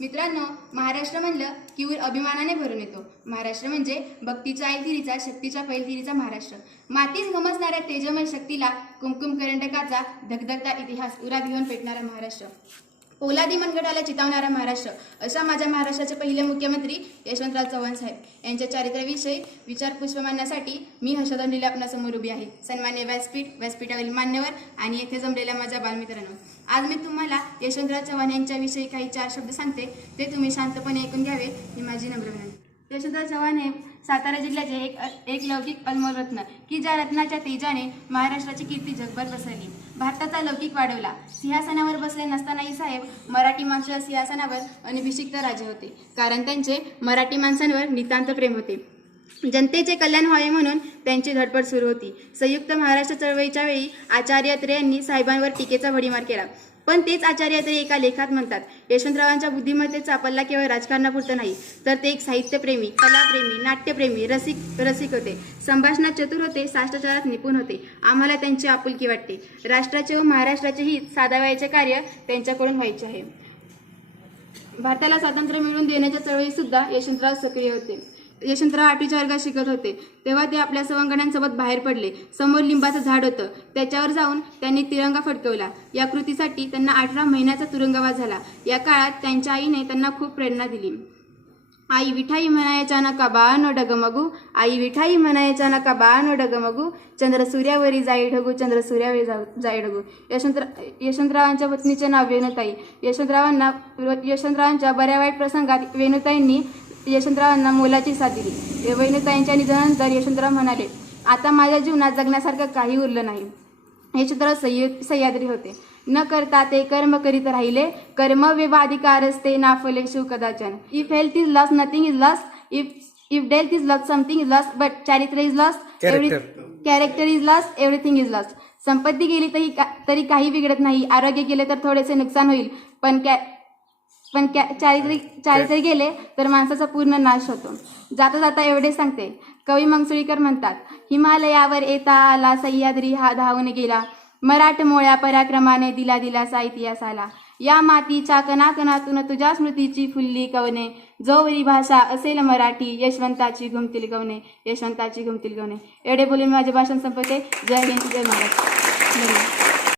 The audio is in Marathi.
मित्रांनो महाराष्ट्र म्हणलं की उर अभिमानाने भरून येतो. महाराष्ट्र म्हणजे भक्तीच्या ऐलथिरीचा शक्तीच्या पैलथिरीचा महाराष्ट्र. मातीच गमसणाऱ्या तेजमय शक्तीला कुमकुम करंडकाचा धगधगता इतिहास उरात घेऊन पेटणारा महाराष्ट्र. पोलादी मनगटाला चितावणारा महाराष्ट्र अशा माझ्या महाराष्ट्राचे पहिले मुख्यमंत्री यशवंतराव चव्हाण साहेब. यांच्या चारित्र्याविषयी विचार पुष्प मांडण्यासाठी मी हर्षदंडीला आपणासमोर उभी आहे. सन्मान्य व्यासपीठ व्यासपीठावरील मान्यवर आणि येथे जमलेल्या माझ्या बालमित्रांनो आज मी तुम्हाला यशवंतराव चव्हाण यांच्याविषयी काही चार शब्द सांगते. ते तुम्ही शांतपणे ऐकून घ्यावे. ही माझी नम्र विनंती. यशवंतराव चव्हाण हे सातारा जिल्ह्याचे एक एक लौकिक अनमोल रत्न की ज्या रत्नाच्या तेजाने महाराष्ट्राची कीर्ती जगभर पसरली भारताचा लौकिक वाढवला. सिंहासनावर बसले नसतानाही साहेब मराठी माणसाच्या सिंहासनावर अनभिषिक्त राजे होते. कारण त्यांचे मराठी माणसांवर नितांत प्रेम होते. जनतेचे कल्याण व्हावे म्हणून त्यांची धडपड सुरू होती. संयुक्त महाराष्ट्र चळवळीच्या वेळी आचार्य अत्रे यांनी साहेबांवर टीकेचा भडीमार केला. पण तेच आचार्य तरी एका लेखात म्हणतात यशवंतरावांच्या बुद्धिमत्तेचा पल्ला केवळ राजकारणापुरतं नाही तर ते एक साहित्यप्रेमी कलाप्रेमी नाट्यप्रेमी रसिक रसिक होते. संभाषणात चतुर होते साष्टाचारात निपुण होते. आम्हाला त्यांची आपुलकी वाटते. राष्ट्राचे व महाराष्ट्राचे हित कार्य त्यांच्याकडून व्हायचे आहे. भारताला स्वातंत्र्य मिळवून देण्याच्या चळवळीत सुद्धा यशवंतराव सक्रिय होते. यशवंतराव आठवीच्या वर्गात शिकत होते. तेव्हा ते आपल्या सवंगड्यांसोबत बाहेर पडले. समोर लिंबाचं झाड होतं. त्याच्यावर जाऊन त्यांनी तिरंगा फडकवला. या कृतीसाठी त्यांना अठरा महिन्याचा तुरुंगवास झाला. या काळात त्यांच्या आईने त्यांना खूप प्रेरणा दिली. आई विठाई म्हणायच्या नका बाळानो डगमगू? आई विठाई म्हणायच्या नका बाळानो डगमगू? चंद्र सूर्यावरी जाई ढगू चंद्र सूर्यावरी जाऊ जाई ढगू. यशवंतरा यशवंतरावांच्या पत्नीचे नाव वेणुताई. यशवंतरावांना यशवंतरावांच्या बऱ्या वाईट प्रसंगात वेणुताईंनी यशवंतरावांना मोलाची साथ दिली. वेणुताईंच्या निधनानंतर यशवंतराव म्हणाले आता माझ्या जीवनात जगण्यासारखं काही उरलं नाही. यशवंतराव सह्य सह्याद्री होते. न करता ते कर्म करीत राहिले. कर्म विवाधिकार असते ना फले शिव कदाचन. If health is loss nothing is loss if if health is loss something is loss but चारित्र is loss Character. Character is loss everything is loss संपत्ती गेली तरी तरी काही बिघडत नाही. आरोग्य गेले तर थोडेसे नुकसान होईल. पण कॅ पण कॅ चारित्रिक चारित्र्य गेले तर माणसाचा पूर्ण नाश होतो. जाता जाता एवढे सांगते. कवी मंगसुळीकर म्हणतात हिमालयावर येता आला सह्याद्री हा धावून गेला. मराठमोळ्या पराक्रमाने दिला दिलासा इतिहास आला. या मातीच्या कणाकणातून तुझ्या स्मृतीची फुलली कवने. जोवरी भाषा असेल मराठी यशवंताची घुमतील गवने यशवंताची घुमतील गवने एवढे बोलून माझे भाषण संपवते. जय हिंद जय महाराष्ट्र. धन्यवाद.